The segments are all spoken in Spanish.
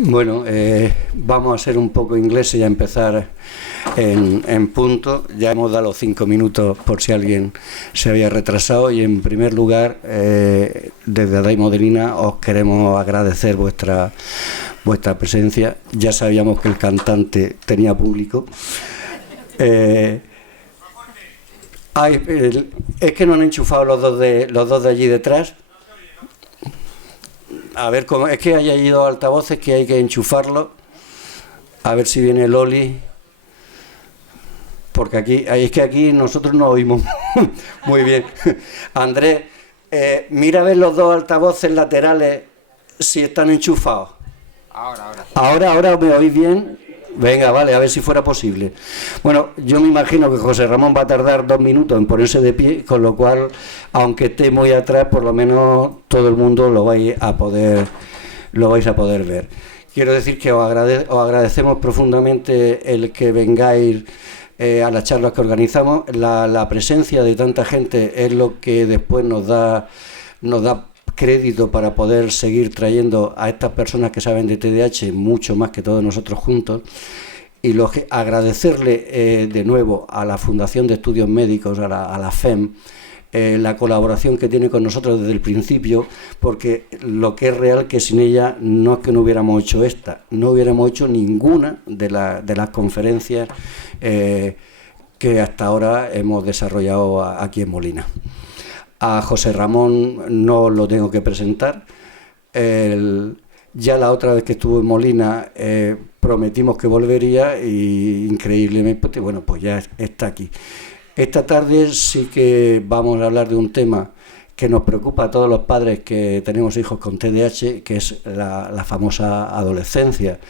Bueno, vamos a ser un poco ingleses y a empezar en punto. Ya hemos dado los 5 minutos por si alguien se había retrasado y en primer lugar, desde Adaimo de Lina os queremos agradecer vuestra presencia. Ya sabíamos que el cantante tenía público. Es que no han enchufado los dos de allí detrás. A ver cómo. Es que hay allí 2 altavoces que hay que enchufarlos. A ver si viene Loli. Porque aquí nosotros no oímos muy bien. Andrés, mira a ver los 2 altavoces laterales si están enchufados. Ahora me oís bien. Venga, vale, a ver si fuera posible. Bueno, yo me imagino que José Ramón va a tardar 2 minutos en ponerse de pie, con lo cual, aunque esté muy atrás, por lo menos todo el mundo lo vais a poder ver. Quiero decir que os agradecemos profundamente el que vengáis a las charlas que organizamos. La presencia de tanta gente es lo que después nos da crédito para poder seguir trayendo a estas personas que saben de TDAH mucho más que todos nosotros juntos, y agradecerle de nuevo a la Fundación de Estudios Médicos, a la FEM, la colaboración que tiene con nosotros desde el principio, porque lo que es real que sin ella no es que no hubiéramos hecho no hubiéramos hecho ninguna de las conferencias que hasta ahora hemos desarrollado aquí en Molina. A José Ramón no lo tengo que presentar. Ya la otra vez que estuvo en Molina prometimos que volvería y increíblemente, bueno, pues ya está aquí. Esta tarde sí que vamos a hablar de un tema que nos preocupa a todos los padres que tenemos hijos con TDAH, que es la famosa adolescencia.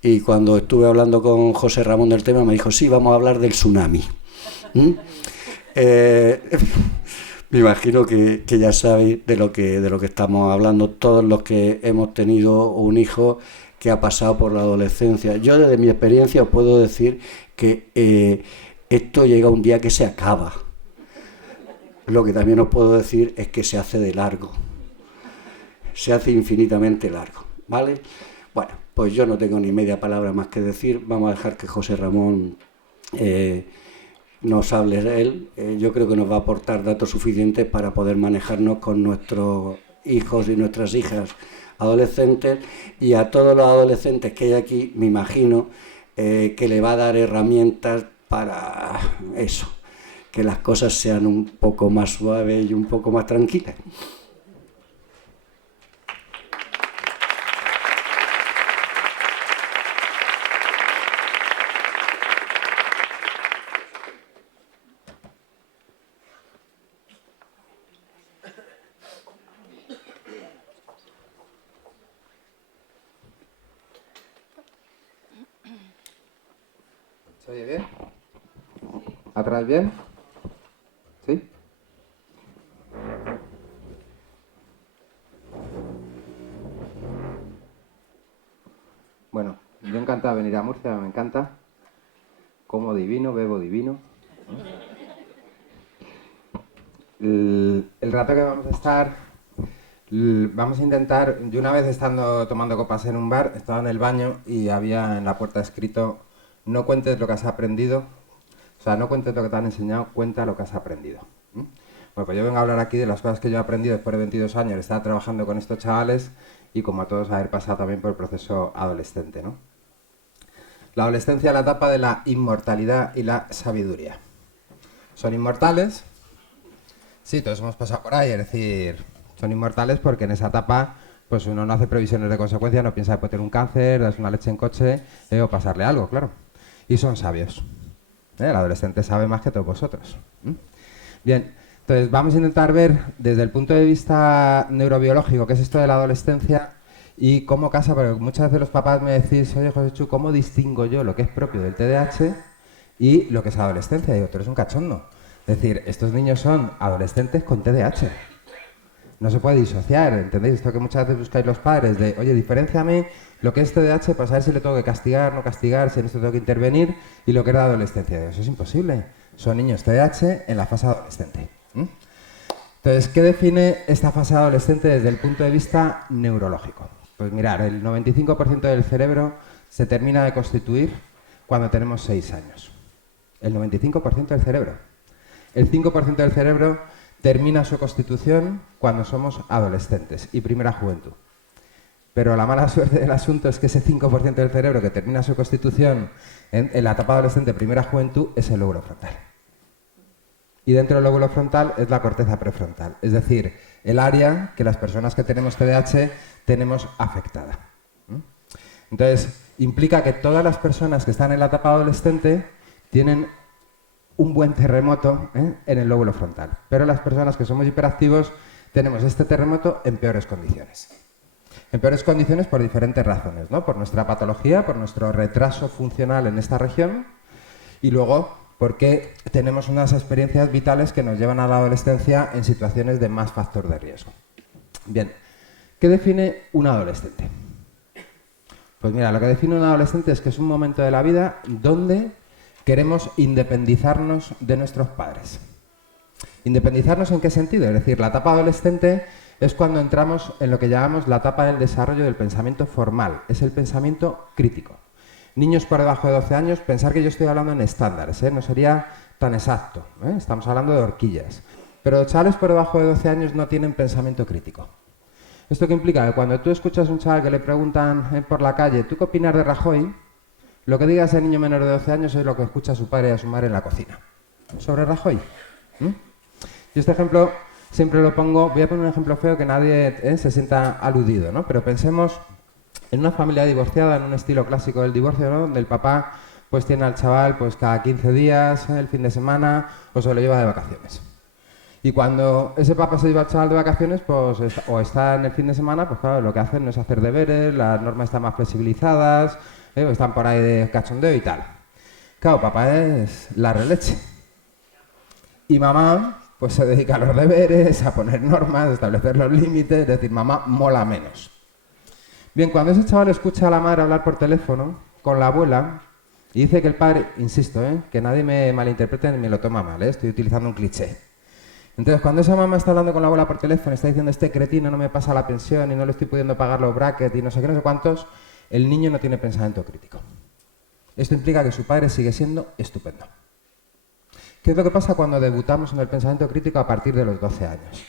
Y cuando estuve hablando con José Ramón del tema me dijo, sí, vamos a hablar del tsunami. Me imagino que ya sabéis de lo que estamos hablando todos los que hemos tenido un hijo que ha pasado por la adolescencia. Yo desde mi experiencia os puedo decir que esto llega un día que se acaba. Lo que también os puedo decir es que se hace de largo. Se hace infinitamente largo, ¿vale? Bueno, pues yo no tengo ni media palabra más que decir. Vamos a dejar que José Ramón nos hable de él. Yo creo que nos va a aportar datos suficientes para poder manejarnos con nuestros hijos y nuestras hijas adolescentes, y a todos los adolescentes que hay aquí me imagino que le va a dar herramientas para eso, que las cosas sean un poco más suaves y un poco más tranquilas. ¿Se oye bien? ¿Atrás bien? ¿Sí? Bueno, yo encantado de venir a Murcia, me encanta. Como divino, bebo divino. El rato que vamos a estar, vamos a intentar, yo una vez estando tomando copas en un bar, estaba en el baño y había en la puerta escrito: no cuentes lo que has aprendido, o sea, no cuentes lo que te han enseñado, cuenta lo que has aprendido. Bueno, pues yo vengo a hablar aquí de las cosas que yo he aprendido después de 22 años, estaba trabajando con estos chavales y como a todos haber pasado también por el proceso adolescente, ¿no? La adolescencia es la etapa de la inmortalidad y la sabiduría. ¿Son inmortales? Sí, todos hemos pasado por ahí, es decir, son inmortales porque en esa etapa pues uno no hace previsiones de consecuencias, no piensa que puede tener un cáncer, darse una leche en coche o pasarle algo, claro. Y son sabios. El adolescente sabe más que todos vosotros. Bien, entonces vamos a intentar ver desde el punto de vista neurobiológico qué es esto de la adolescencia y cómo casa, porque muchas veces los papás me decís, oye, José Chu, ¿cómo distingo yo lo que es propio del TDAH y lo que es adolescencia? Y digo, tú eres un cachondo. Es decir, estos niños son adolescentes con TDAH. No se puede disociar, ¿entendéis? Esto que muchas veces buscáis los padres de, oye, diferénciame lo que es TDAH para saber si le tengo que castigar, no castigar, si en esto tengo que intervenir, y lo que era adolescencia. Eso es imposible. Son niños TDAH en la fase adolescente. Entonces, ¿qué define esta fase adolescente desde el punto de vista neurológico? Pues mirar, el 95% del cerebro se termina de constituir cuando tenemos 6 años. El 95% del cerebro. El 5% del cerebro termina su constitución cuando somos adolescentes y primera juventud. Pero la mala suerte del asunto es que ese 5% del cerebro que termina su constitución en la etapa adolescente, primera juventud, es el lóbulo frontal. Y dentro del lóbulo frontal es la corteza prefrontal, es decir, el área que las personas que tenemos TDAH tenemos afectada. Entonces, implica que todas las personas que están en la etapa adolescente tienen un buen terremoto en el lóbulo frontal, pero las personas que somos hiperactivos tenemos este terremoto en peores condiciones. En peores condiciones por diferentes razones, ¿no? Por nuestra patología, por nuestro retraso funcional en esta región y luego porque tenemos unas experiencias vitales que nos llevan a la adolescencia en situaciones de más factor de riesgo. Bien, ¿qué define un adolescente? Pues mira, lo que define un adolescente es que es un momento de la vida donde queremos independizarnos de nuestros padres. ¿Independizarnos en qué sentido? Es decir, la etapa adolescente es cuando entramos en lo que llamamos la etapa del desarrollo del pensamiento formal, es el pensamiento crítico. Niños por debajo de 12 años, pensar que yo estoy hablando en estándares, no sería tan exacto, estamos hablando de horquillas. Pero los chavales por debajo de 12 años no tienen pensamiento crítico. ¿Esto qué implica? Que cuando tú escuchas a un chaval que le preguntan por la calle, ¿tú qué opinas de Rajoy? Lo que diga ese niño menor de 12 años es lo que escucha a su padre y a su madre en la cocina. ¿Sobre Rajoy? Y este ejemplo siempre lo pongo, voy a poner un ejemplo feo que nadie se sienta aludido, ¿no? Pero pensemos en una familia divorciada, en un estilo clásico del divorcio, ¿no? Donde el papá pues tiene al chaval pues cada 15 días, el fin de semana, o se lo lleva de vacaciones. Y cuando ese papá se lleva al chaval de vacaciones, pues o está en el fin de semana, pues claro, lo que hacen no es hacer deberes, las normas están más flexibilizadas, o están por ahí de cachondeo y tal. Claro, papá es la releche. Y mamá pues se dedica a los deberes, a poner normas, a establecer los límites, es decir, mamá mola menos. Bien, cuando ese chaval escucha a la madre hablar por teléfono con la abuela y dice que el padre, insisto, que nadie me malinterprete ni me lo toma mal, estoy utilizando un cliché. Entonces, cuando esa mamá está hablando con la abuela por teléfono, está diciendo este cretino no me pasa la pensión y no le estoy pudiendo pagar los brackets y no sé qué, no sé cuántos, el niño no tiene pensamiento crítico. Esto implica que su padre sigue siendo estupendo. ¿Qué es lo que pasa cuando debutamos en el pensamiento crítico a partir de los 12 años?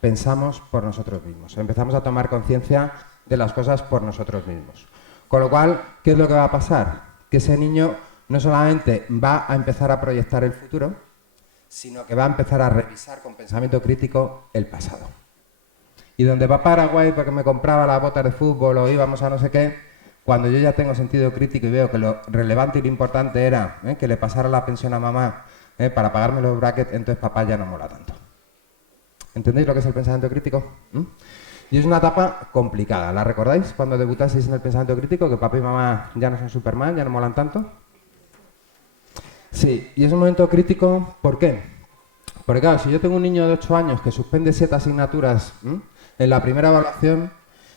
Pensamos por nosotros mismos, empezamos a tomar conciencia de las cosas por nosotros mismos. Con lo cual, ¿qué es lo que va a pasar? Que ese niño no solamente va a empezar a proyectar el futuro, sino que va a empezar a revisar con pensamiento crítico el pasado. Y donde va a Paraguay porque me compraba las botas de fútbol o íbamos a no sé qué, cuando yo ya tengo sentido crítico y veo que lo relevante y lo importante era que le pasara la pensión a mamá para pagarme los brackets, entonces papá ya no mola tanto. ¿Entendéis lo que es el pensamiento crítico? Y es una etapa complicada. ¿La recordáis cuando debutasteis en el pensamiento crítico? Que papá y mamá ya no son Superman, ya no molan tanto. Sí, y es un momento crítico, ¿por qué? Porque claro, si yo tengo un niño de 8 años que suspende 7 asignaturas en la primera evaluación,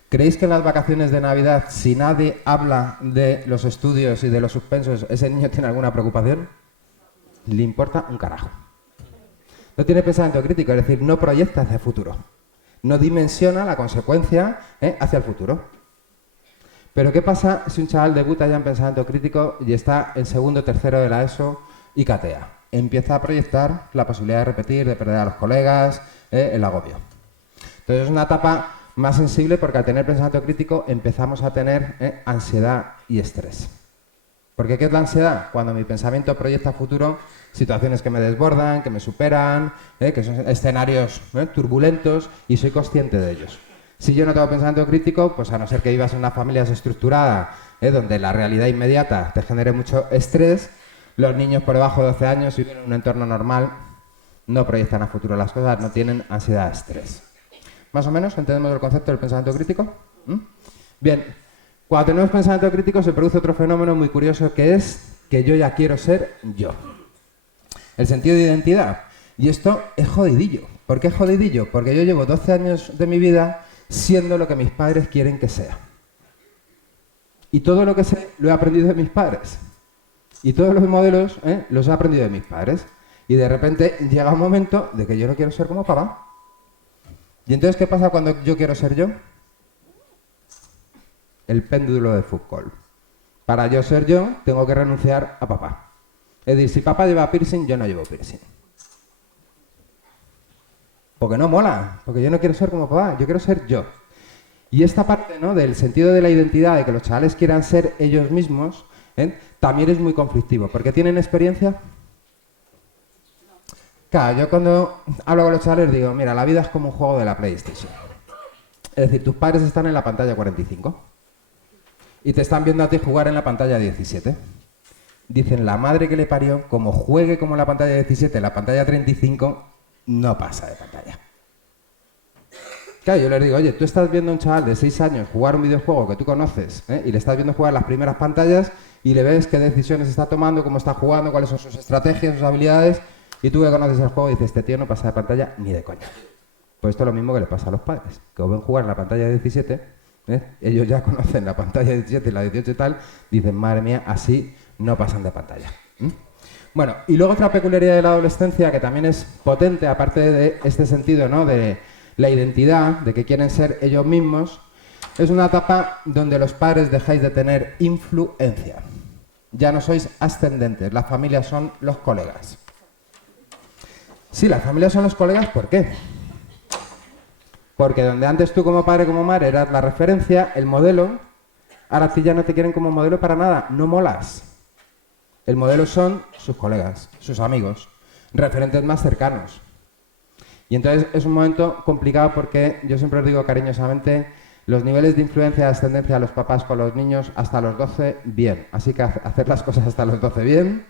¿creéis que en las vacaciones de Navidad, si nadie habla de los estudios y de los suspensos, ese niño tiene alguna preocupación? Le importa un carajo. No tiene pensamiento crítico, es decir, no proyecta hacia el futuro. No dimensiona la consecuencia hacia el futuro. Pero ¿qué pasa si un chaval debuta ya en pensamiento crítico y está en segundo o tercero de la ESO y catea? Empieza a proyectar la posibilidad de repetir, de perder a los colegas, el agobio. Entonces es una etapa más sensible porque al tener pensamiento crítico empezamos a tener ansiedad y estrés. Porque ¿qué es la ansiedad? Cuando mi pensamiento proyecta a futuro situaciones que me desbordan, que me superan, que son escenarios turbulentos y soy consciente de ellos. Si yo no tengo pensamiento crítico, pues a no ser que vivas en una familia desestructurada, donde la realidad inmediata te genere mucho estrés, los niños por debajo de 12 años, si viven en un entorno normal, no proyectan a futuro las cosas, no tienen ansiedad, estrés. ¿Más o menos entendemos el concepto del pensamiento crítico? Bien, cuando tenemos pensamiento crítico se produce otro fenómeno muy curioso que es que yo ya quiero ser yo. El sentido de identidad. Y esto es jodidillo. ¿Por qué es jodidillo? Porque yo llevo 12 años de mi vida siendo lo que mis padres quieren que sea. Y todo lo que sé lo he aprendido de mis padres. Y todos los modelos los he aprendido de mis padres. Y de repente llega un momento de que yo no quiero ser como papá. ¿Y entonces qué pasa cuando yo quiero ser yo? el péndulo de Foucault. Para yo ser yo, tengo que renunciar a papá. Es decir, si papá lleva piercing, yo no llevo piercing. Porque no mola, porque yo no quiero ser como papá, yo quiero ser yo. Y esta parte, ¿no?, del sentido de la identidad, de que los chavales quieran ser ellos mismos, también es muy conflictivo. ¿Porque tienen experiencia? Claro, yo cuando hablo con los chavales digo, mira, la vida es como un juego de la PlayStation. Es decir, tus padres están en la pantalla 45 y te están viendo a ti jugar en la pantalla 17. Dicen, la madre que le parió, como juegue como en la pantalla 17, la pantalla 35, no pasa de pantalla. Claro, yo les digo, oye, tú estás viendo a un chaval de 6 años jugar un videojuego que tú conoces, y le estás viendo jugar las primeras pantallas y le ves qué decisiones está tomando, cómo está jugando, cuáles son sus estrategias, sus habilidades, y tú que conoces el juego dices, este tío no pasa de pantalla ni de coña. Pues esto es lo mismo que le pasa a los padres, que os ven jugar en la pantalla 17, ellos ya conocen la pantalla 17 y la 18 y tal, dicen, madre mía, así no pasan de pantalla. Bueno, y luego otra peculiaridad de la adolescencia que también es potente, aparte de este sentido, ¿no?, de la identidad, de que quieren ser ellos mismos, es una etapa donde los padres dejáis de tener influencia. Ya no sois ascendentes, las familias son los colegas. Sí, las familias son los colegas, ¿por qué? Porque donde antes tú como padre, como madre, eras la referencia, el modelo, ahora a ti ya no te quieren como modelo para nada, no molas. El modelo son sus colegas, sus amigos, referentes más cercanos. Y entonces es un momento complicado porque yo siempre os digo cariñosamente, los niveles de influencia y ascendencia de los papás con los niños hasta los 12, bien. Así que hacer las cosas hasta los 12, bien.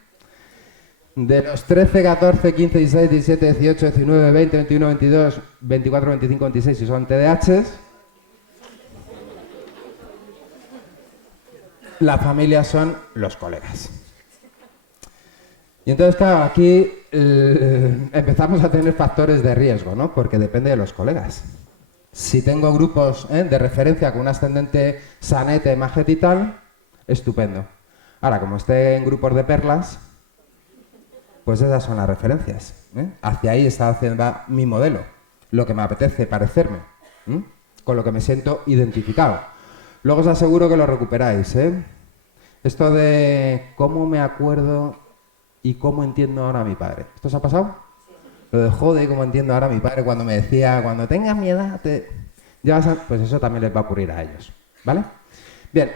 De los 13, 14, 15, 16, 17, 18, 19, 20, 21, 22, 24, 25, 26, si son TDAHs, las familias son los colegas. Y entonces, claro, aquí empezamos a tener factores de riesgo, ¿no? Porque depende de los colegas. Si tengo grupos de referencia con un ascendente sanete, majete y tal, estupendo. Ahora, como esté en grupos de perlas, pues esas son las referencias. Hacia ahí está haciendo mi modelo, lo que me apetece parecerme, con lo que me siento identificado. Luego os aseguro que lo recuperáis. Esto de cómo me acuerdo y cómo entiendo ahora a mi padre. ¿Esto os ha pasado? Lo de joder, cómo entiendo ahora a mi padre cuando me decía, cuando tengas mi edad, pues eso también les va a ocurrir a ellos. ¿Vale? Bien,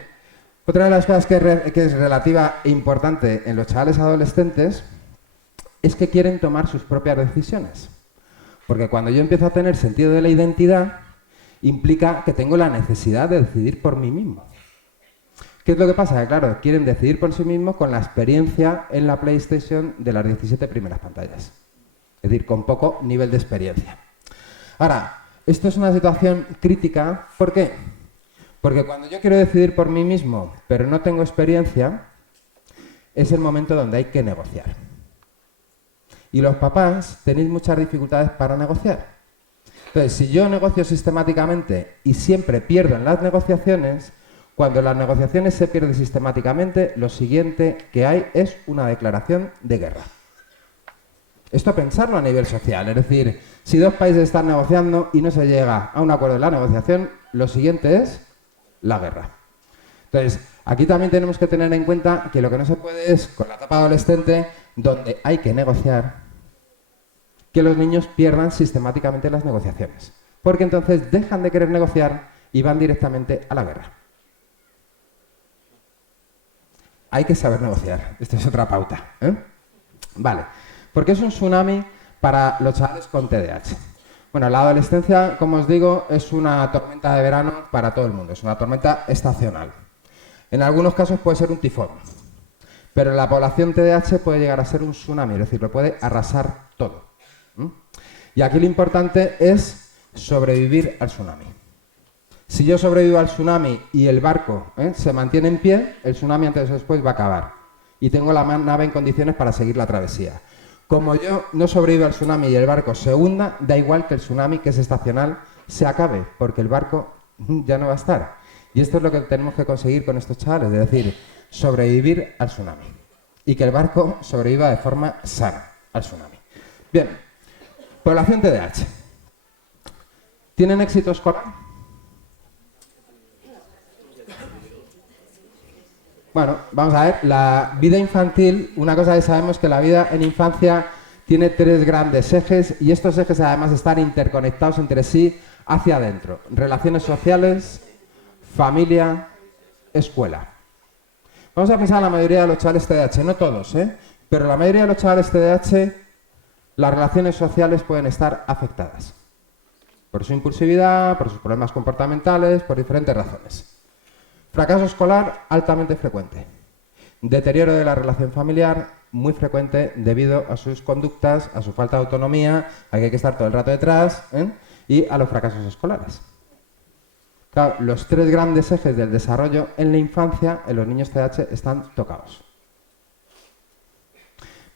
otra de las cosas que es relativa e importante en los chavales adolescentes es que quieren tomar sus propias decisiones. Porque cuando yo empiezo a tener sentido de la identidad, implica que tengo la necesidad de decidir por mí mismo. ¿Qué es lo que pasa? Que claro, quieren decidir por sí mismos con la experiencia en la PlayStation de las 17 primeras pantallas. Es decir, con poco nivel de experiencia. Ahora, esto es una situación crítica. ¿Por qué? Porque cuando yo quiero decidir por mí mismo, pero no tengo experiencia, es el momento donde hay que negociar. Y los papás tenéis muchas dificultades para negociar. Entonces, si yo negocio sistemáticamente y siempre pierdo en las negociaciones, cuando las negociaciones se pierden sistemáticamente, lo siguiente que hay es una declaración de guerra. Esto pensarlo a nivel social, es decir, si dos países están negociando y no se llega a un acuerdo en la negociación, lo siguiente es la guerra. Entonces, aquí también tenemos que tener en cuenta que lo que no se puede es, con la etapa adolescente, donde hay que negociar, que los niños pierdan sistemáticamente las negociaciones. Porque entonces dejan de querer negociar y van directamente a la guerra. Hay que saber negociar. Esta es otra pauta. Vale. ¿Por qué es un tsunami para los chavales con TDAH? Bueno, la adolescencia, como os digo, es una tormenta de verano para todo el mundo. Es una tormenta estacional. En algunos casos puede ser un tifón. Pero en la población TDAH puede llegar a ser un tsunami. Es decir, lo puede arrasar todo. Y aquí lo importante es sobrevivir al tsunami. Si yo sobrevivo al tsunami y el barco se mantiene en pie, el tsunami antes o después va a acabar. Y tengo la nave en condiciones para seguir la travesía. Como yo no sobrevivo al tsunami y el barco se hunda, da igual que el tsunami, que es estacional, se acabe, porque el barco ya no va a estar. Y esto es lo que tenemos que conseguir con estos chavales, es decir, sobrevivir al tsunami. Y que el barco sobreviva de forma sana al tsunami. Bien, población TDAH. ¿Tienen éxito escolar? Bueno, vamos a ver, la vida infantil, una cosa que sabemos que la vida en infancia tiene 3 grandes ejes y estos ejes además están interconectados entre sí hacia adentro. Relaciones sociales, familia, escuela. Vamos a pensar en la mayoría de los chavales TDAH, no todos, pero la mayoría de los chavales TDAH, las relaciones sociales pueden estar afectadas. Por su impulsividad, por sus problemas comportamentales, por diferentes razones. Fracaso escolar altamente frecuente. Deterioro de la relación familiar muy frecuente debido a sus conductas, a su falta de autonomía, a que hay que estar todo el rato detrás, y a los fracasos escolares. Claro, los 3 grandes ejes del desarrollo en la infancia, en los niños TDAH, están tocados.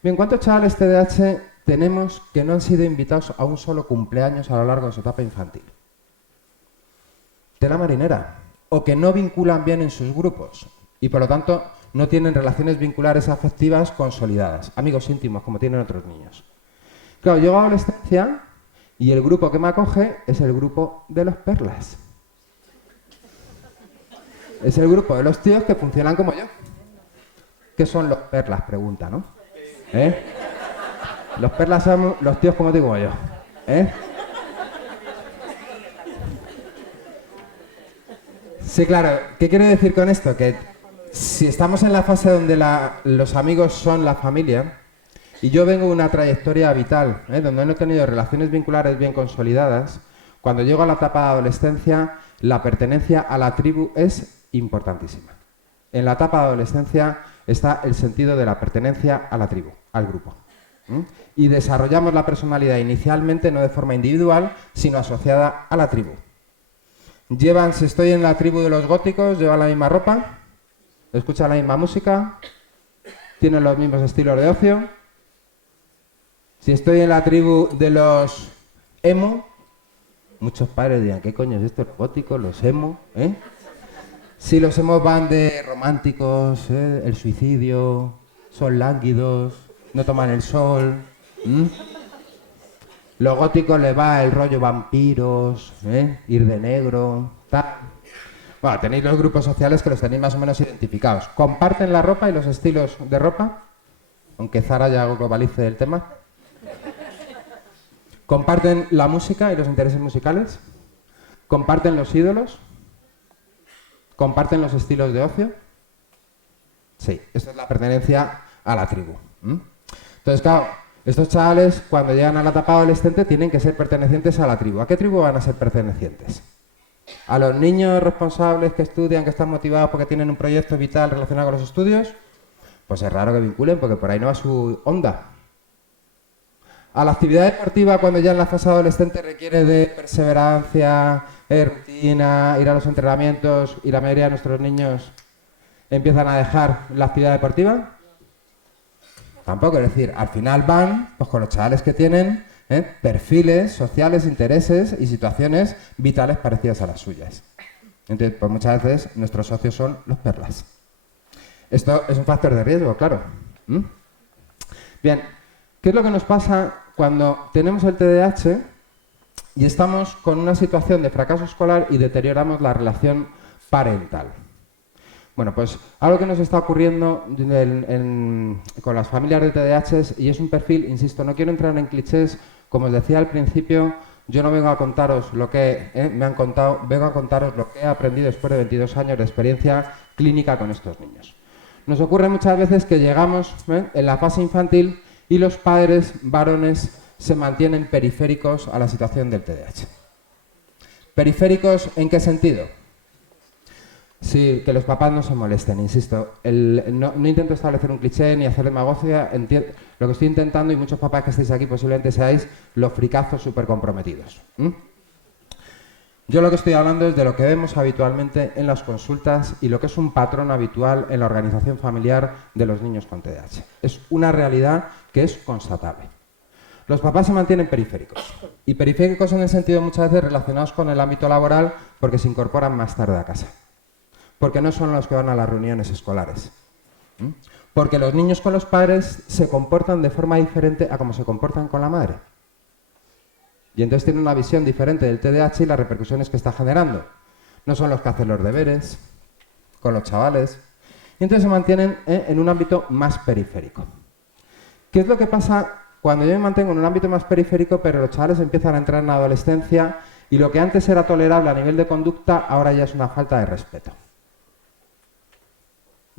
Bien, ¿cuántos chavales TDAH tenemos que no han sido invitados a un solo cumpleaños a lo largo de su etapa infantil? Tela marinera. O que no vinculan bien en sus grupos y por lo tanto no tienen relaciones vinculares afectivas consolidadas, amigos íntimos como tienen otros niños. Claro, llego a la adolescencia y el grupo que me acoge es el grupo de los perlas. Es el grupo de los tíos que funcionan como yo. ¿Qué son los perlas? Pregunta, ¿no? Los perlas son los tíos como tú y como yo. Sí, claro. ¿Qué quiere decir con esto? Que si estamos en la fase donde los amigos son la familia, y yo vengo de una trayectoria vital, donde no he tenido relaciones vinculares bien consolidadas, cuando llego a la etapa de adolescencia, la pertenencia a la tribu es importantísima. En la etapa de adolescencia está el sentido de la pertenencia a la tribu, al grupo. Y desarrollamos la personalidad inicialmente no de forma individual, sino asociada a la tribu. Si estoy en la tribu de los góticos, llevan la misma ropa, escuchan la misma música, tienen los mismos estilos de ocio. Si estoy en la tribu de los emo, muchos padres dirán, ¿qué coño es esto? Los góticos, los emo, Si los emo van de románticos, el suicidio, son lánguidos, no toman el sol. Los góticos les va el rollo vampiros, ir de negro, tal. Bueno, tenéis los grupos sociales que los tenéis más o menos identificados. ¿Comparten la ropa y los estilos de ropa? Aunque Zara ya globalice el tema. ¿Comparten la música y los intereses musicales? ¿Comparten los ídolos? ¿Comparten los estilos de ocio? Sí, esta es la pertenencia a la tribu. Entonces, claro, estos chavales, cuando llegan a la etapa adolescente, tienen que ser pertenecientes a la tribu. ¿A qué tribu van a ser pertenecientes? ¿A los niños responsables que estudian, que están motivados porque tienen un proyecto vital relacionado con los estudios? Pues es raro que vinculen, porque por ahí no va su onda. ¿A la actividad deportiva, cuando ya en la fase adolescente requiere de perseverancia, rutina, ir a los entrenamientos, y la mayoría de nuestros niños empiezan a dejar la actividad deportiva? Tampoco, es decir, al final van pues, con los chavales que tienen perfiles sociales, intereses y situaciones vitales parecidas a las suyas. Entonces, pues muchas veces nuestros socios son los perlas. Esto es un factor de riesgo, claro. Bien, ¿qué es lo que nos pasa cuando tenemos el TDAH y estamos con una situación de fracaso escolar y deterioramos la relación parental? Bueno, pues algo que nos está ocurriendo con las familias de TDAH, y es un perfil, insisto, no quiero entrar en clichés, como os decía al principio, yo no vengo a contaros lo que me han contado, vengo a contaros lo que he aprendido después de 22 años de experiencia clínica con estos niños. Nos ocurre muchas veces que llegamos en la fase infantil y los padres varones se mantienen periféricos a la situación del TDAH. ¿Periféricos en qué sentido? Sí, que los papás no se molesten, insisto. No intento establecer un cliché ni hacer demagogia. Lo que estoy intentando, y muchos papás que estáis aquí posiblemente seáis los fricazos súper comprometidos. Yo lo que estoy hablando es de lo que vemos habitualmente en las consultas y lo que es un patrón habitual en la organización familiar de los niños con TDAH. Es una realidad que es constatable. Los papás se mantienen periféricos. Y periféricos en el sentido muchas veces relacionados con el ámbito laboral porque se incorporan más tarde a casa. Porque no son los que van a las reuniones escolares. Porque los niños con los padres se comportan de forma diferente a como se comportan con la madre. Y entonces tienen una visión diferente del TDAH y las repercusiones que está generando. No son los que hacen los deberes con los chavales. y entonces se mantienen en un ámbito más periférico. ¿Qué es lo que pasa cuando yo me mantengo en un ámbito más periférico, pero los chavales empiezan a entrar en la adolescencia y lo que antes era tolerable a nivel de conducta, ahora ya es una falta de respeto?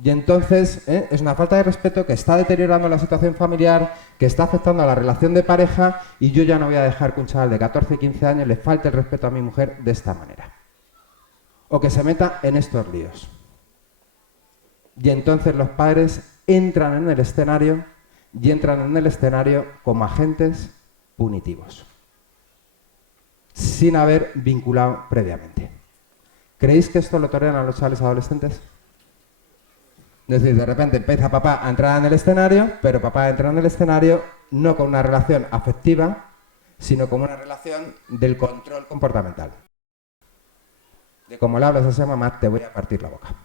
Y entonces es una falta de respeto que está deteriorando la situación familiar, que está afectando a la relación de pareja, y yo ya no voy a dejar que un chaval de 14, 15 años le falte el respeto a mi mujer de esta manera. O que se meta en estos líos. Y entonces los padres entran en el escenario, y entran en el escenario como agentes punitivos, sin haber vinculado previamente. ¿Creéis que esto lo toleran los chavales adolescentes? Es decir, de repente empieza papá a entrar en el escenario, pero papá entra en el escenario no con una relación afectiva, sino con una relación del control comportamental. De como le hablas a esa mamá, te voy a partir la boca.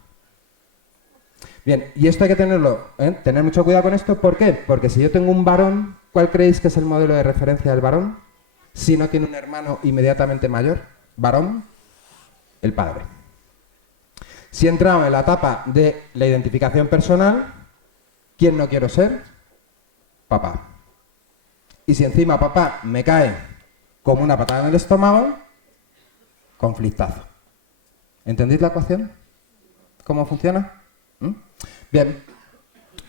Bien, y esto hay que tenerlo, tener mucho cuidado con esto. ¿Por qué? Porque si yo tengo un varón, ¿cuál creéis que es el modelo de referencia del varón? Si no tiene un hermano inmediatamente mayor, varón, el padre. Si he entrado en la etapa de la identificación personal, ¿quién no quiero ser? Papá. Y si encima papá me cae como una patada en el estómago, conflictazo. ¿Entendéis la ecuación? ¿Cómo funciona? Bien,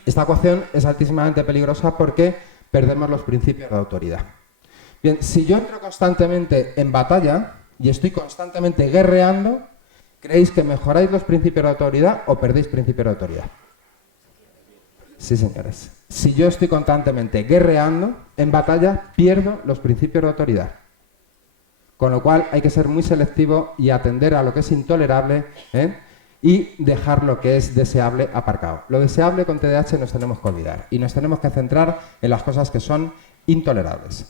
esta ecuación es altísimamente peligrosa porque perdemos los principios de autoridad. Bien, si yo entro constantemente en batalla y estoy constantemente guerreando, ¿creéis que mejoráis los principios de autoridad o perdéis principios de autoridad? Sí, señores. Si yo estoy constantemente guerreando en batalla, pierdo los principios de autoridad. Con lo cual hay que ser muy selectivo y atender a lo que es intolerable, y dejar lo que es deseable aparcado. Lo deseable con TDAH nos tenemos que olvidar y nos tenemos que centrar en las cosas que son intolerables.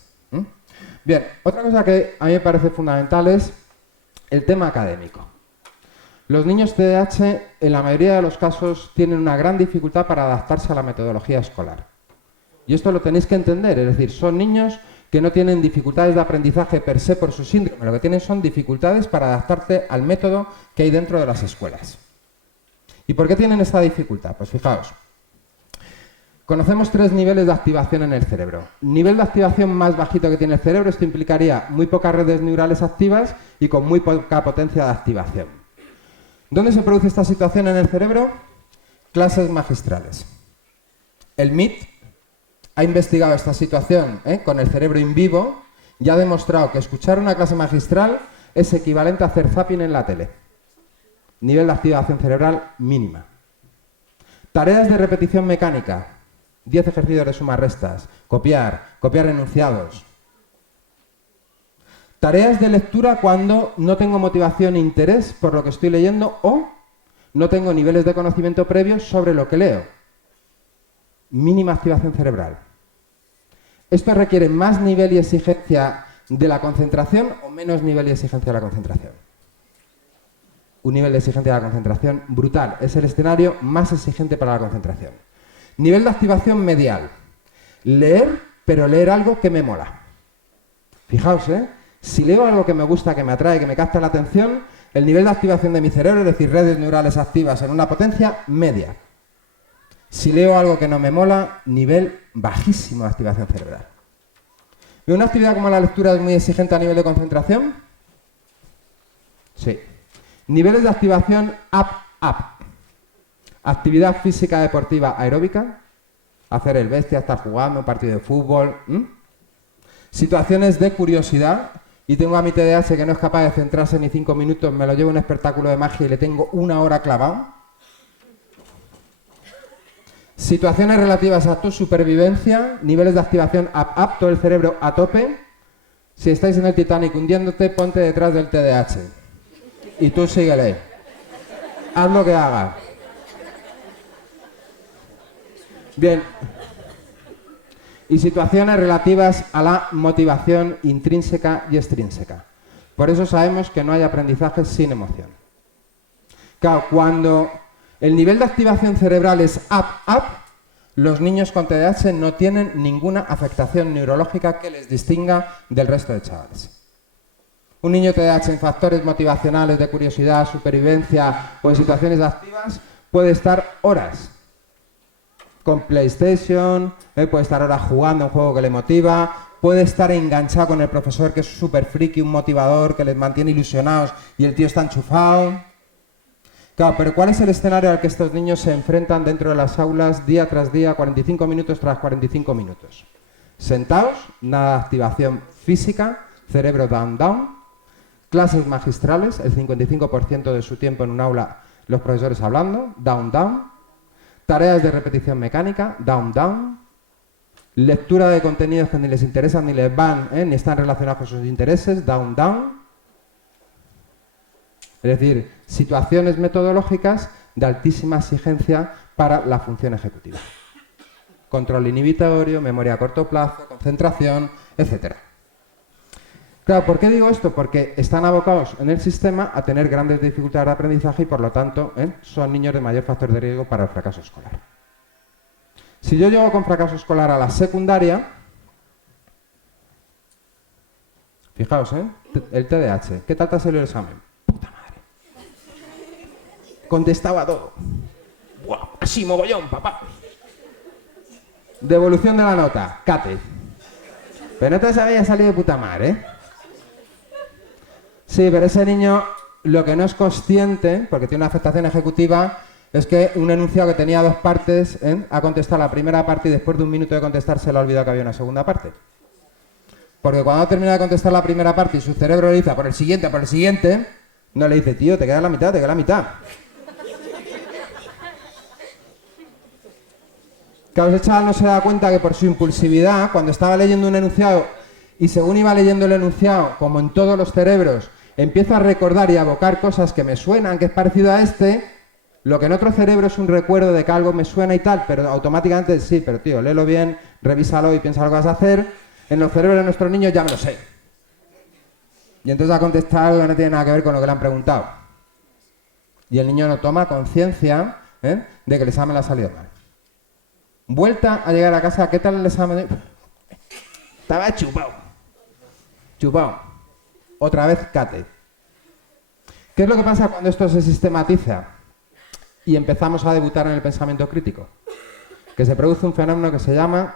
Bien, otra cosa que a mí me parece fundamental es el tema académico. Los niños TDAH, en la mayoría de los casos, tienen una gran dificultad para adaptarse a la metodología escolar. Y esto lo tenéis que entender, es decir, son niños que no tienen dificultades de aprendizaje per se por su síndrome, lo que tienen son dificultades para adaptarse al método que hay dentro de las escuelas. ¿Y por qué tienen esta dificultad? Pues fijaos, conocemos 3 niveles de activación en el cerebro. Nivel de activación más bajito que tiene el cerebro, esto implicaría muy pocas redes neurales activas y con muy poca potencia de activación. ¿Dónde se produce esta situación en el cerebro? Clases magistrales. El MIT ha investigado esta situación con el cerebro in vivo y ha demostrado que escuchar una clase magistral es equivalente a hacer zapping en la tele. Nivel de activación cerebral mínima. Tareas de repetición mecánica. 10 ejercicios de sumas restas. Copiar enunciados. Tareas de lectura cuando no tengo motivación e interés por lo que estoy leyendo o no tengo niveles de conocimiento previos sobre lo que leo. Mínima activación cerebral. ¿Esto requiere más nivel y exigencia de la concentración o menos nivel y exigencia de la concentración? Un nivel de exigencia de la concentración brutal. Es el escenario más exigente para la concentración. Nivel de activación medial. Leer, pero leer algo que me mola. Fijaos, si leo algo que me gusta, que me atrae, que me capta la atención, el nivel de activación de mi cerebro, es decir, redes neurales activas en una potencia media. Si leo algo que no me mola, nivel bajísimo de activación cerebral. ¿Una actividad como la lectura es muy exigente a nivel de concentración? Sí. Niveles de activación up. Actividad física deportiva aeróbica. Hacer el bestia, estar jugando un partido de fútbol. Situaciones de curiosidad. Y tengo a mi TDAH que no es capaz de centrarse ni 5 minutos, me lo llevo a un espectáculo de magia y le tengo 1 hora clavado. Situaciones relativas a tu supervivencia, niveles de activación up, todo el cerebro a tope. Si estáis en el Titanic hundiéndote, ponte detrás del TDAH. Y tú síguele. Haz lo que hagas. Bien. Y situaciones relativas a la motivación intrínseca y extrínseca. Por eso sabemos que no hay aprendizaje sin emoción. Claro, cuando el nivel de activación cerebral es up, los niños con TDAH no tienen ninguna afectación neurológica que les distinga del resto de chavales. Un niño TDAH en factores motivacionales de curiosidad, supervivencia o en situaciones activas puede estar horas con PlayStation, puede estar horas jugando a un juego que le motiva, puede estar enganchado con el profesor que es súper friki, un motivador que les mantiene ilusionados y el tío está enchufado. Claro, pero ¿cuál es el escenario al que estos niños se enfrentan dentro de las aulas día tras día, 45 minutos tras 45 minutos? Sentados, nada de activación física, cerebro down, clases magistrales, el 55% de su tiempo en un aula los profesores hablando, down, tareas de repetición mecánica, down, lectura de contenidos que ni les interesan ni les van, ni están relacionados con sus intereses, down. Es decir, situaciones metodológicas de altísima exigencia para la función ejecutiva. Control inhibitorio, memoria a corto plazo, concentración, etc. Claro, ¿por qué digo esto? Porque están abocados en el sistema a tener grandes dificultades de aprendizaje y, por lo tanto, son niños de mayor factor de riesgo para el fracaso escolar. Si yo llego con fracaso escolar a la secundaria, fijaos, el TDAH, ¿qué tal te ha salido el examen? Puta madre. Contestaba todo. ¡Buah! Así mogollón, papá. Devolución de la nota, cate. Pero no te había salido de puta madre, Sí, pero ese niño lo que no es consciente, porque tiene una afectación ejecutiva, es que un enunciado que tenía dos partes, ha contestado la primera parte y después de un minuto de contestar se le ha olvidado que había una segunda parte. Porque cuando termina de contestar la primera parte y su cerebro le dice por el siguiente, no le dice, tío, te queda la mitad. Claro, ese chaval no se da cuenta que por su impulsividad, cuando estaba leyendo un enunciado y según iba leyendo el enunciado, como en todos los cerebros, empiezo a recordar y a evocar cosas que me suenan, que es parecido a lo que en otro cerebro es un recuerdo de que algo me suena y tal, pero automáticamente sí, pero tío, léelo bien, revísalo y piensa lo que vas a hacer. En los cerebros de nuestros niños ya me lo sé. Y entonces ha contestado algo que no tiene nada que ver con lo que le han preguntado. Y el niño no toma conciencia de que el examen le ha salido mal. Vuelta a llegar a casa, ¿qué tal el examen? Estaba chupado. Otra vez cate. ¿Qué es lo que pasa cuando esto se sistematiza y empezamos a debutar en el pensamiento crítico? Que se produce un fenómeno que se llama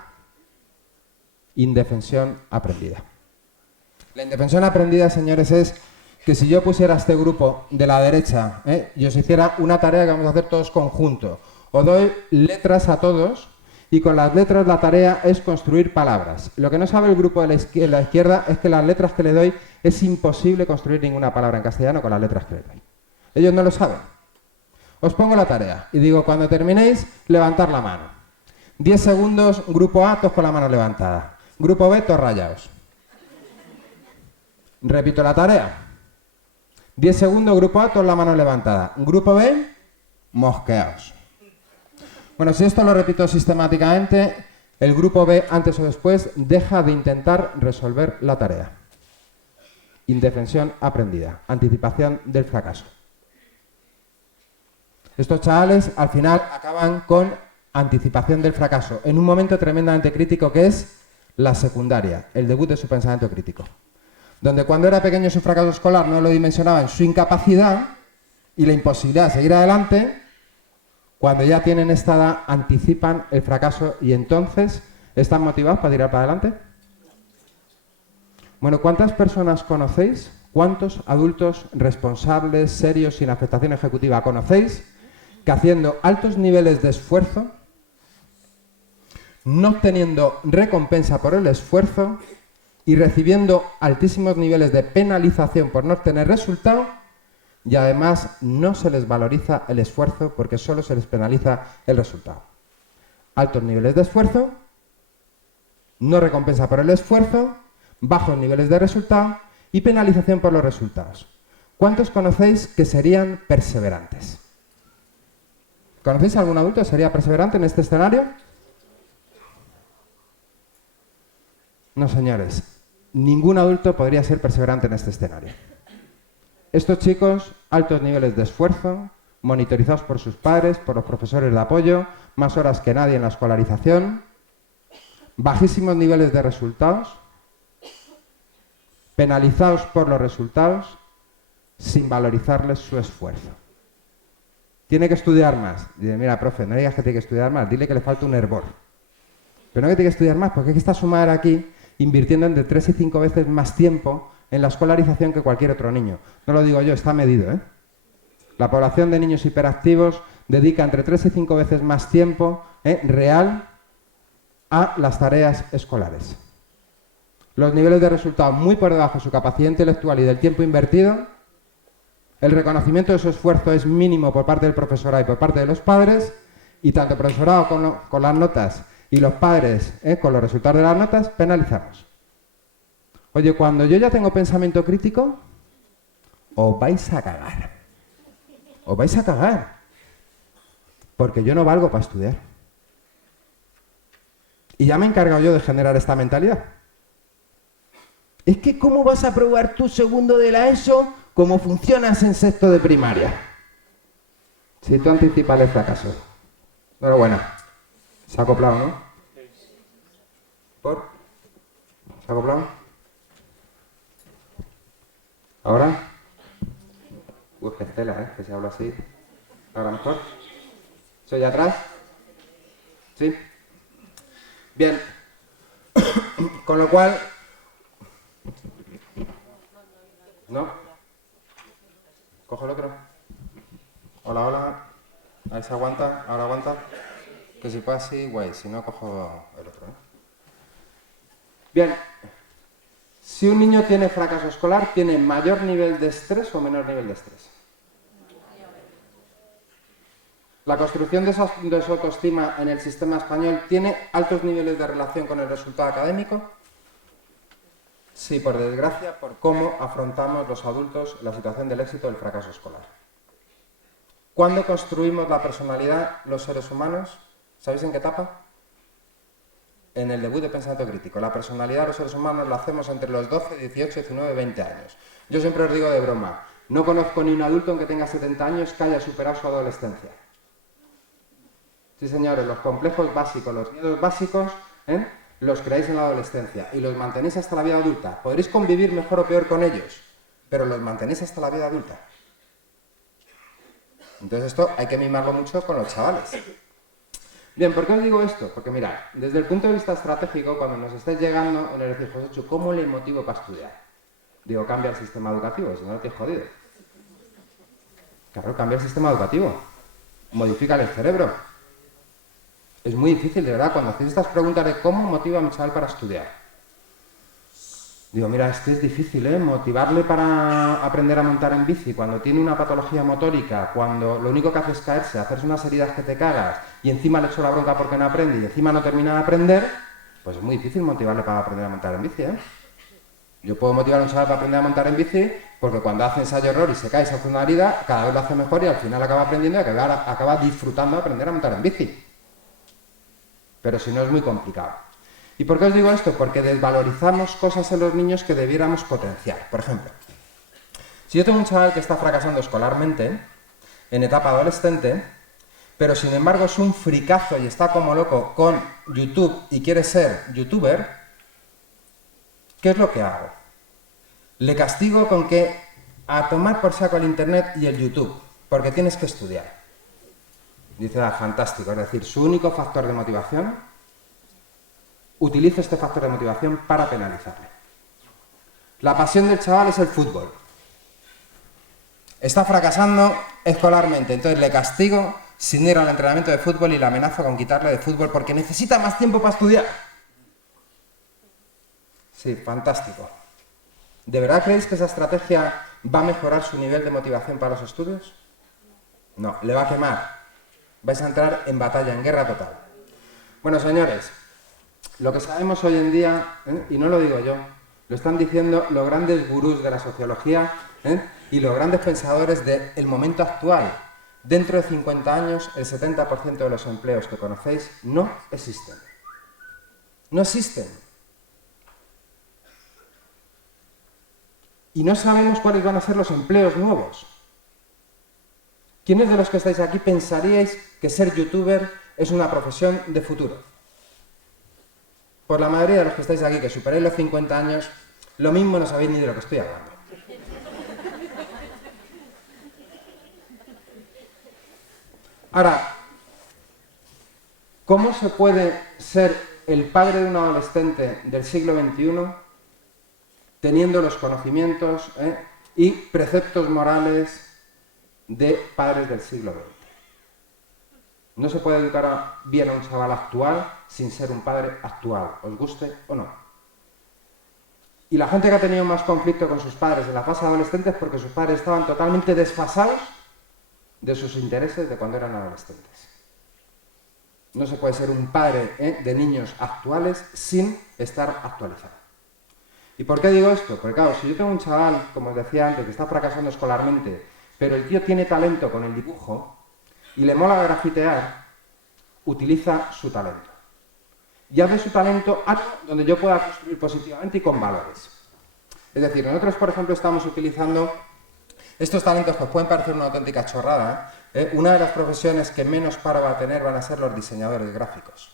indefensión aprendida. La indefensión aprendida, señores, es que si yo pusiera a este grupo de la derecha y os hiciera una tarea que vamos a hacer todos conjunto, os doy letras a todos y con las letras la tarea es construir palabras. Lo que no sabe el grupo de la izquierda es que las letras que le doy es imposible construir ninguna palabra en castellano con las letras que le doy. Ellos no lo saben. Os pongo la tarea y digo, cuando terminéis, levantar la mano. 10 segundos, grupo A, todos con la mano levantada. Grupo B, todos rayados. Repito la tarea. 10 segundos, grupo A, todos la mano levantada. Grupo B, mosqueados. Bueno, si esto lo repito sistemáticamente, el grupo B, antes o después, deja de intentar resolver la tarea. Indefensión aprendida, anticipación del fracaso. Estos chavales, al final, acaban con anticipación del fracaso, en un momento tremendamente crítico que es la secundaria, el debut de su pensamiento crítico. Donde cuando era pequeño su fracaso escolar no lo dimensionaba en su incapacidad y la imposibilidad de seguir adelante, cuando ya tienen esta edad anticipan el fracaso y entonces están motivados para tirar para adelante. Bueno, ¿cuántas personas conocéis? ¿Cuántos adultos responsables, serios, sin afectación ejecutiva conocéis que haciendo altos niveles de esfuerzo, no obteniendo recompensa por el esfuerzo y recibiendo altísimos niveles de penalización por no obtener resultado, y además no se les valoriza el esfuerzo porque solo se les penaliza el resultado? Altos niveles de esfuerzo, no recompensa por el esfuerzo, bajos niveles de resultado y penalización por los resultados. ¿Cuántos conocéis que serían perseverantes? ¿Conocéis a algún adulto que sería perseverante en este escenario? No, señores. Ningún adulto podría ser perseverante en este escenario. Estos chicos, altos niveles de esfuerzo, monitorizados por sus padres, por los profesores de apoyo, más horas que nadie en la escolarización, bajísimos niveles de resultados, penalizados por los resultados, sin valorizarles su esfuerzo. tiene que estudiar más. Dice, mira, profe, no digas que tiene que estudiar más, dile que le falta un hervor. Pero no que tiene que estudiar más, porque es que está su madre aquí invirtiendo entre 3 y 5 veces más tiempo en la escolarización que cualquier otro niño. No lo digo yo, está medido, ¿eh? La población de niños hiperactivos dedica entre 3 y 5 veces más tiempo real a las tareas escolares. Los niveles de resultado muy por debajo de su capacidad intelectual y del tiempo invertido. El reconocimiento de su esfuerzo es mínimo por parte del profesorado y por parte de los padres, y tanto el profesorado con las notas y los padres con los resultados de las notas penalizamos. Oye, cuando yo ya tengo pensamiento crítico, os vais a cagar. Os vais a cagar. Porque yo no valgo para estudiar. Y ya me he encargado yo de generar esta mentalidad. Es que ¿cómo vas a probar tu segundo de la ESO como funcionas en sexto de primaria? Si tú anticipas el fracaso. Enhorabuena. Se ha acoplado, ¿no? ¿Por? ¿Se ha acoplado? ¿Ahora? Uy, qué tela, que se habla así. ¿Ahora mejor? ¿Soy atrás? ¿Sí? Bien. Con lo cual... ¿No? ¿Cojo el otro? Hola, hola. A ver si aguanta. ¿Ahora aguanta? Que si pasa así, guay. Si no, cojo el otro, ¿eh? Bien. Si un niño tiene fracaso escolar, ¿tiene mayor nivel de estrés o menor nivel de estrés? La construcción de su autoestima en el sistema español tiene altos niveles de relación con el resultado académico. Sí, por desgracia, por cómo afrontamos los adultos la situación del éxito o del fracaso escolar. ¿Cuándo construimos la personalidad los seres humanos? ¿Sabéis en qué etapa? En el debut de pensamiento crítico. La personalidad de los seres humanos la hacemos entre los 12, 18, 19, 20 años. Yo siempre os digo de broma, no conozco ni un adulto que tenga 70 años que haya superado su adolescencia. Sí, señores, los complejos básicos, los miedos básicos, los creáis en la adolescencia y los mantenéis hasta la vida adulta. Podréis convivir mejor o peor con ellos, pero los mantenéis hasta la vida adulta. Entonces esto hay que mimarlo mucho con los chavales. Bien, ¿por qué os digo esto? Porque mirad, desde el punto de vista estratégico, cuando nos estáis llegando, en el decir, Joséchu, ¿cómo le motivo para estudiar? Digo, cambia el sistema educativo, si no te he jodido. Claro, cambia el sistema educativo. Modifica el cerebro. Es muy difícil, de verdad, cuando hacéis estas preguntas de cómo motiva a mi chaval para estudiar. Digo, mira, es que es difícil, motivarle para aprender a montar en bici cuando tiene una patología motórica, cuando lo único que hace es caerse, hacerse unas heridas que te cagas y encima le echo la bronca porque no aprende y encima no termina de aprender, pues es muy difícil motivarle para aprender a montar en bici, Yo puedo motivar a un chaval para aprender a montar en bici porque cuando hace ensayo-error y se cae y se hace una herida, cada vez lo hace mejor y al final acaba aprendiendo y acaba disfrutando de aprender a montar en bici. Pero si no es muy complicado. ¿Y por qué os digo esto? Porque desvalorizamos cosas en los niños que debiéramos potenciar. Por ejemplo, si yo tengo un chaval que está fracasando escolarmente, en etapa adolescente, pero sin embargo es un fricazo y está como loco con YouTube y quiere ser youtuber, ¿qué es lo que hago? Le castigo con que a tomar por saco el internet y el YouTube, porque tienes que estudiar. Dice, fantástico, es decir, su único factor de motivación, utilizo este factor de motivación para penalizarle. La pasión del chaval es el fútbol. Está fracasando escolarmente, entonces le castigo sin ir al entrenamiento de fútbol y le amenazo con quitarle de fútbol porque necesita más tiempo para estudiar. Sí, fantástico. ¿De verdad creéis que esa estrategia va a mejorar su nivel de motivación para los estudios? No, le va a quemar. Vais a entrar en batalla, en guerra total. Bueno, señores, lo que sabemos hoy en día, y no lo digo yo, lo están diciendo los grandes gurús de la sociología y los grandes pensadores del momento actual. Dentro de 50 años, el 70% de los empleos que conocéis no existen. No existen. Y no sabemos cuáles van a ser los empleos nuevos. ¿Quiénes de los que estáis aquí pensaríais que ser youtuber es una profesión de futuro? Por la mayoría de los que estáis aquí, que superáis los 50 años, lo mismo no sabéis ni de lo que estoy hablando. Ahora, ¿cómo se puede ser el padre de un adolescente del siglo XXI teniendo los conocimientos y preceptos morales de padres del siglo XX? No se puede educar bien a un chaval actual sin ser un padre actual, os guste o no. Y la gente que ha tenido más conflicto con sus padres en la fase adolescente es porque sus padres estaban totalmente desfasados de sus intereses de cuando eran adolescentes. No se puede ser un padre de niños actuales sin estar actualizado. ¿Y por qué digo esto? Porque claro, si yo tengo un chaval, como os decía antes, que está fracasando escolarmente, pero el tío tiene talento con el dibujo y le mola grafitear, utiliza su talento. Y hace su talento algo donde yo pueda construir positivamente y con valores. Es decir, nosotros, por ejemplo, estamos utilizando estos talentos que os pueden parecer una auténtica chorrada. Una de las profesiones que menos paro va a tener van a ser los diseñadores gráficos.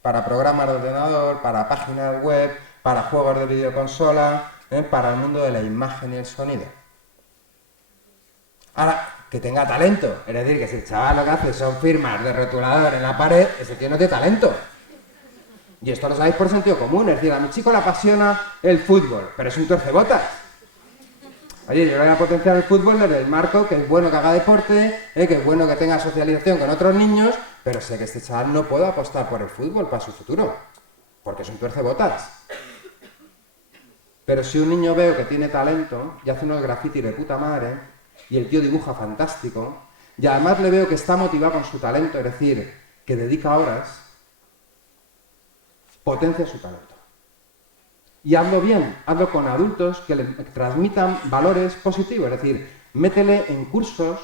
Para programas de ordenador, para páginas web, para juegos de videoconsola, para el mundo de la imagen y el sonido. Ahora, que tenga talento, es decir, que si el chaval lo que hace son firmas de rotulador en la pared, ese tío no tiene talento. Y esto lo sabéis por sentido común, es decir, a mi chico le apasiona el fútbol, pero es un tuercebotas. Oye, yo le voy a potenciar el fútbol desde el marco, que es bueno que haga deporte, que es bueno que tenga socialización con otros niños, pero sé que este chaval no puede apostar por el fútbol para su futuro, porque es un tuercebotas. Pero si un niño veo que tiene talento y hace unos grafitis de puta madre, y el tío dibuja fantástico, y además le veo que está motivado con su talento, es decir, que dedica horas, potencia su talento. Y hazlo bien, hazlo con adultos que le transmitan valores positivos, es decir, métele en cursos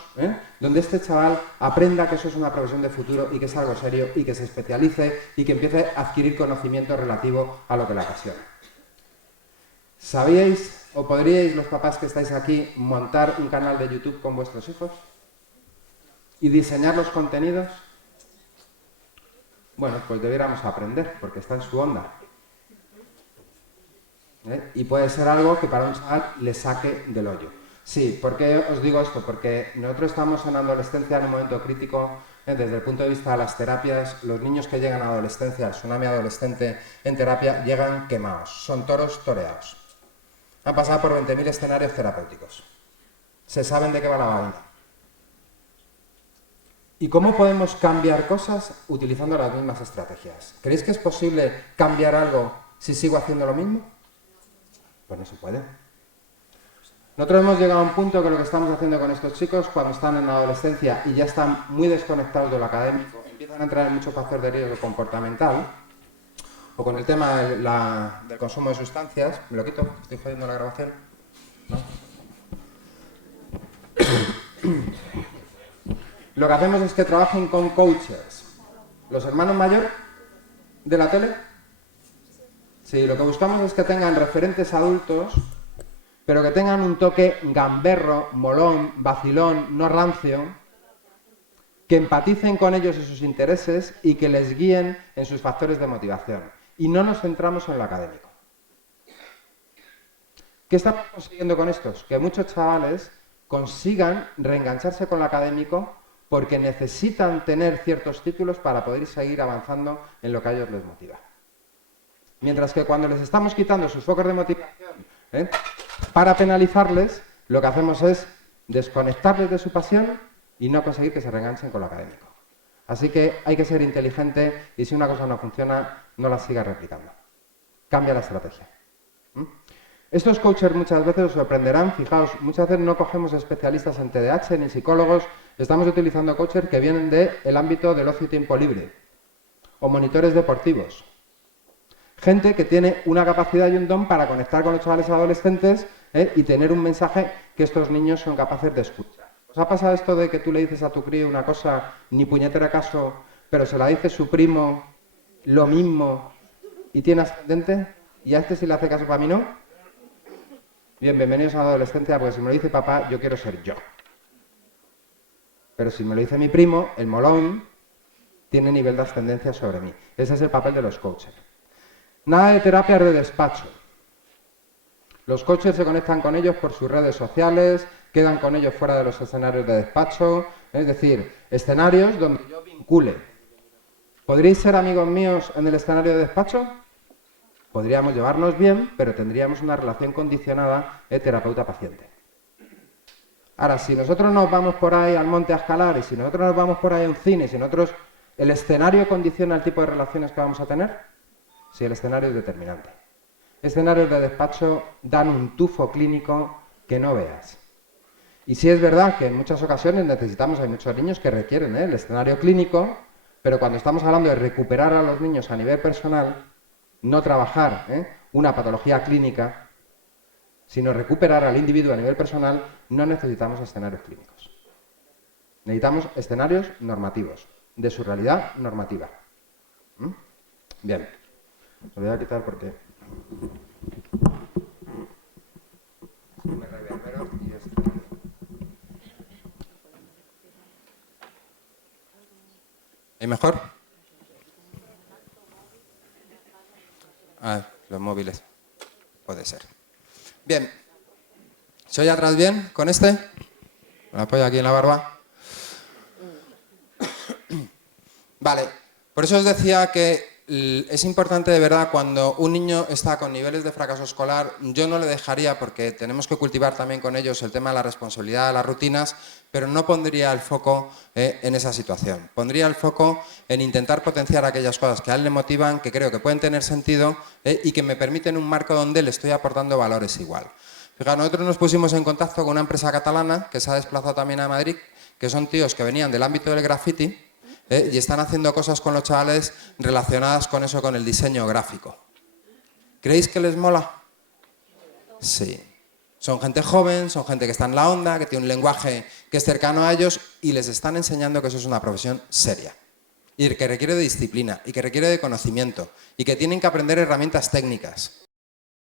donde este chaval aprenda que eso es una profesión de futuro y que es algo serio y que se especialice y que empiece a adquirir conocimiento relativo a lo que le apasiona. ¿Sabíais o podríais, los papás que estáis aquí, montar un canal de YouTube con vuestros hijos? ¿Y diseñar los contenidos? Bueno, pues debiéramos aprender, porque está en su onda. Y puede ser algo que para un chaval le saque del hoyo. Sí, ¿por qué os digo esto? Porque nosotros estamos en adolescencia en un momento crítico, desde el punto de vista de las terapias. Los niños que llegan a adolescencia, al tsunami adolescente en terapia, llegan quemados, son toros toreados. Han pasado por 20.000 escenarios terapéuticos. Se saben de qué va la vaina. ¿Y cómo podemos cambiar cosas utilizando las mismas estrategias? ¿Creéis que es posible cambiar algo si sigo haciendo lo mismo? Pues no se puede. Nosotros hemos llegado a un punto que lo que estamos haciendo con estos chicos, cuando están en la adolescencia y ya están muy desconectados de lo académico, empiezan a entrar en mucho factor de riesgo comportamental, o con el tema del consumo de sustancias. ¿Me lo quito? ¿Estoy jodiendo la grabación? ¿No? Lo que hacemos es que trabajen con coaches. ¿Los hermanos mayores de la tele? Sí, lo que buscamos es que tengan referentes adultos, pero que tengan un toque gamberro, molón, vacilón, no rancio, que empaticen con ellos y sus intereses y que les guíen en sus factores de motivación. Y no nos centramos en lo académico. ¿Qué estamos consiguiendo con estos? Que muchos chavales consigan reengancharse con lo académico porque necesitan tener ciertos títulos para poder seguir avanzando en lo que a ellos les motiva. Mientras que cuando les estamos quitando sus focos de motivación para penalizarles, lo que hacemos es desconectarles de su pasión y no conseguir que se reenganchen con lo académico. Así que hay que ser inteligente y si una cosa no funciona, no la sigas replicando. Cambia la estrategia. Estos coaches muchas veces os sorprenderán. Fijaos, muchas veces no cogemos especialistas en TDAH ni psicólogos. Estamos utilizando coaches que vienen del ámbito del ocio y tiempo libre o monitores deportivos. Gente que tiene una capacidad y un don para conectar con los chavales adolescentes y tener un mensaje que estos niños son capaces de escuchar. ¿Os ha pasado esto de que tú le dices a tu crío una cosa, ni puñetera caso, pero se la dice su primo, lo mismo, y tiene ascendente? ¿Y a este sí le hace caso, para mí no? Bien, bienvenidos a la adolescencia, porque si me lo dice papá, yo quiero ser yo. Pero si me lo dice mi primo, el molón, tiene nivel de ascendencia sobre mí. Ese es el papel de los coaches. Nada de terapias de despacho. Los coaches se conectan con ellos por sus redes sociales, quedan con ellos fuera de los escenarios de despacho, es decir, escenarios donde yo vincule. ¿Podríais ser amigos míos en el escenario de despacho? Podríamos llevarnos bien, pero tendríamos una relación condicionada de terapeuta-paciente. Ahora, si nosotros nos vamos por ahí al monte a escalar, y si nosotros nos vamos por ahí a un cine, si nosotros... ¿El escenario condiciona el tipo de relaciones que vamos a tener? Sí, el escenario es determinante. Escenarios de despacho dan un tufo clínico que no veas. Y sí es verdad que en muchas ocasiones hay muchos niños que requieren el escenario clínico, pero cuando estamos hablando de recuperar a los niños a nivel personal, no trabajar una patología clínica, sino recuperar al individuo a nivel personal, no necesitamos escenarios clínicos. Necesitamos escenarios normativos, de su realidad normativa. Bien, lo voy a quitar porque... me reverbero y esto... ¿Y mejor? Ah, los móviles. Puede ser. Bien. ¿Se oye atrás bien con este? Me apoyo aquí en la barba. Vale. Por eso os decía que es importante de verdad cuando un niño está con niveles de fracaso escolar, yo no le dejaría, porque tenemos que cultivar también con ellos el tema de la responsabilidad de las rutinas, pero no pondría el foco en esa situación. Pondría el foco en intentar potenciar aquellas cosas que a él le motivan, que creo que pueden tener sentido y que me permiten un marco donde le estoy aportando valores igual. Fíjate, nosotros nos pusimos en contacto con una empresa catalana que se ha desplazado también a Madrid, que son tíos que venían del ámbito del graffiti, y están haciendo cosas con los chavales relacionadas con eso, con el diseño gráfico. ¿Creéis que les mola? Sí. Son gente joven, son gente que está en la onda, que tiene un lenguaje que es cercano a ellos y les están enseñando que eso es una profesión seria. Y que requiere de disciplina, y que requiere de conocimiento, y que tienen que aprender herramientas técnicas.